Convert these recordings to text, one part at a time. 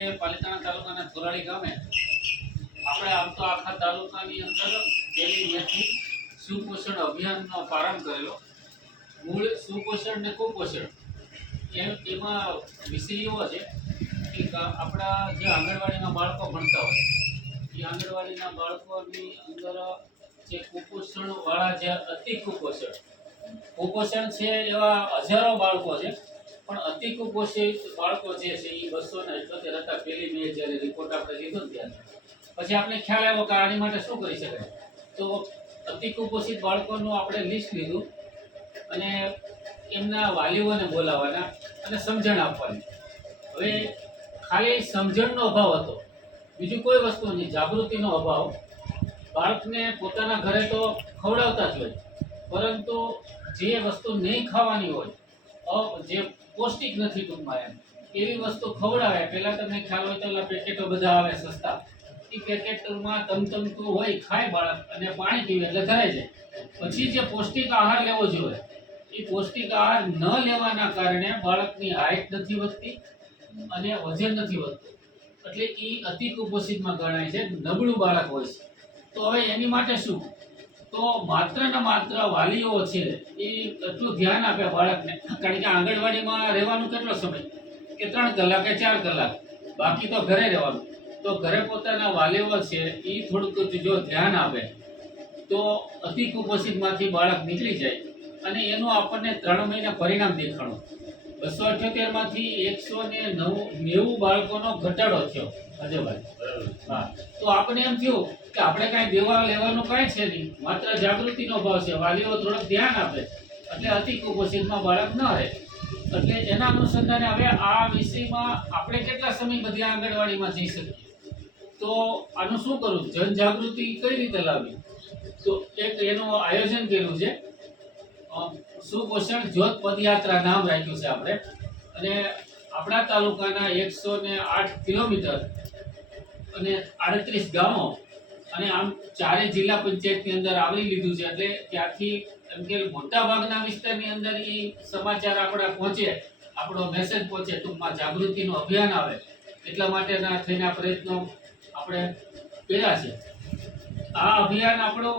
પાલિતાણા તાલુકાના ધોરાળી ગામે આપણે આમ તો આખા તાલુકાની અંદર પહેલી મેથી સુપોષણ અભિયાનનો પ્રારંભ કરેલો. મૂળ સુપોષણ ને કુપોષણ એમ એમાં વિષય એવો છે કે આપણા જે આંગણવાડીના બાળકો ભણતા હોય, એ આંગણવાડીના બાળકોની અંદર જે કુપોષણ વાળા જે અતિ કુપોષણ કુપોષણ છે એવા હજારો બાળકો છે. પણ અતિ કુપોષિત બાળકો જે છે એ બસો ને અઠ્યોતેર હતા, પેલી મેં જ્યારે રિપોર્ટ આપણે લીધો ત્યારે. પછી આપણે ખ્યાલ આવ્યો કે આની માટે શું કરી શકાય. તો અતિ કુપોષિત બાળકોનું આપણે લિસ્ટ લીધું અને એમના વાલીઓને બોલાવવાના અને સમજણ આપવાની. હવે ખાલી સમજણનો અભાવ હતો. બીજું કોઈ વસ્તુ નહીં, જાગૃતિનો અભાવ. બાળકને પોતાના ઘરે તો ખવડાવતા જ હોય. પરંતુ જે વસ્તુ નહીં ખાવાની હોય જે પૌષ્ટિક નથી ટૂંકમાં એમ. એવી વસ્તુ ખવડાવે પહેલા તમને ખ્યાલ હોય તો પેકેટો બધા આવે સસ્તા. એ પેકેટમાં તમતમતું હોય, ખાય બાળક અને પાણી પીવે એટલે ધરાઈ જાય. પછી જે પૌષ્ટિક આહાર લેવો જોઈએ, એ પૌષ્ટિક આહાર ન લેવાના કારણે બાળકની હાઇટ નથી વધતી અને વજન નથી વધતું. એટલે એ અતિ કુપોષિતમાં ગણાય છે, નબળું બાળક હોય છે. તો હવે એની માટે શું? તો માત્ર ને માત્ર વાલીઓ છે એ એટલું ધ્યાન આપે બાળકને? કારણ કે આંગણવાડીમાં રહેવાનું કેટલો સમય? કે ત્રણ કલાક કે ચાર કલાક. બાકી તો ઘરે રહેવાનું. તો ઘરે પોતાના વાલીઓ છે એ થોડુંક જો ધ્યાન આપે, તો અતિ કુપોષિતમાંથી બાળક નીકળી જાય અને એનું આપણને ત્રણ મહિના પરિણામ દેખાણું. બસો અઠ્યોતેરમાંથી એકસો ને નવ, નેવું બાળકોનો ઘટાડો થયો. અજયભાઈ હા. તો આપણે એમ થયું કે આપણે કાંઈ દેવા લેવાનું કાંઈ છે નહીં. માત્ર જાગૃતિનો ભાવ છે. વાલીઓ થોડુંક ધ્યાન આપે. એટલે અતિ કુપોષિતમાં બાળક ન રહે. એટલે એના અનુસંધાને હવે આ વિષયમાં આપણે કેટલા સમય બધી આંગણવાડીમાં જઈ શકીએ? તો આનું શું કરવું? જનજાગૃતિ કઈ રીતે લાવવી? તો એક એનું આયોજન કર્યું છે. સુપોષણ જ્યોત પદયાત્રા નામ રાખ્યું છે આપણે. અને આપણા તાલુકાના એકસો ને આઠ કિલોમીટર અને આડત્રીસ ગામો અને આમ ચારે જિલ્લા પંચાયતની અંદર આવરી લીધું છે. એટલે ત્યાંથી એમ કે મોટાભાગના વિસ્તારની અંદર એ સમાચાર આપણા પહોંચે, આપણો મેસેજ પહોંચે, ટૂંકમાં જાગૃતિનું અભિયાન આવે. એટલા માટેના થઈને પ્રયત્નો આપણે કર્યા છે. આ અભિયાન આપણો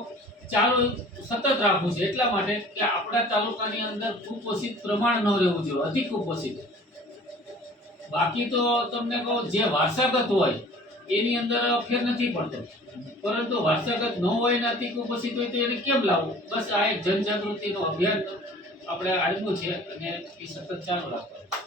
ચાલુ સતત રાખવું છે. એટલા માટે કે આપણા તાલુકાની અંદર કુપોષિત પ્રમાણ ન રહેવું જોઈએ અતિ કુપોષિત બાકી તો તમને કહું, જે વારસાગત હોય એની અંદર ફેર નથી પડતો. પરંતુ વારસાગત ન હોય ને અતિ કુપોષિત હોય તો એને કેમ લાવવું? બસ આ એક જનજાગૃતિનું અભિયાન આપણે આવ્યું છે અને એ સતત ચાલુ રાખવાનું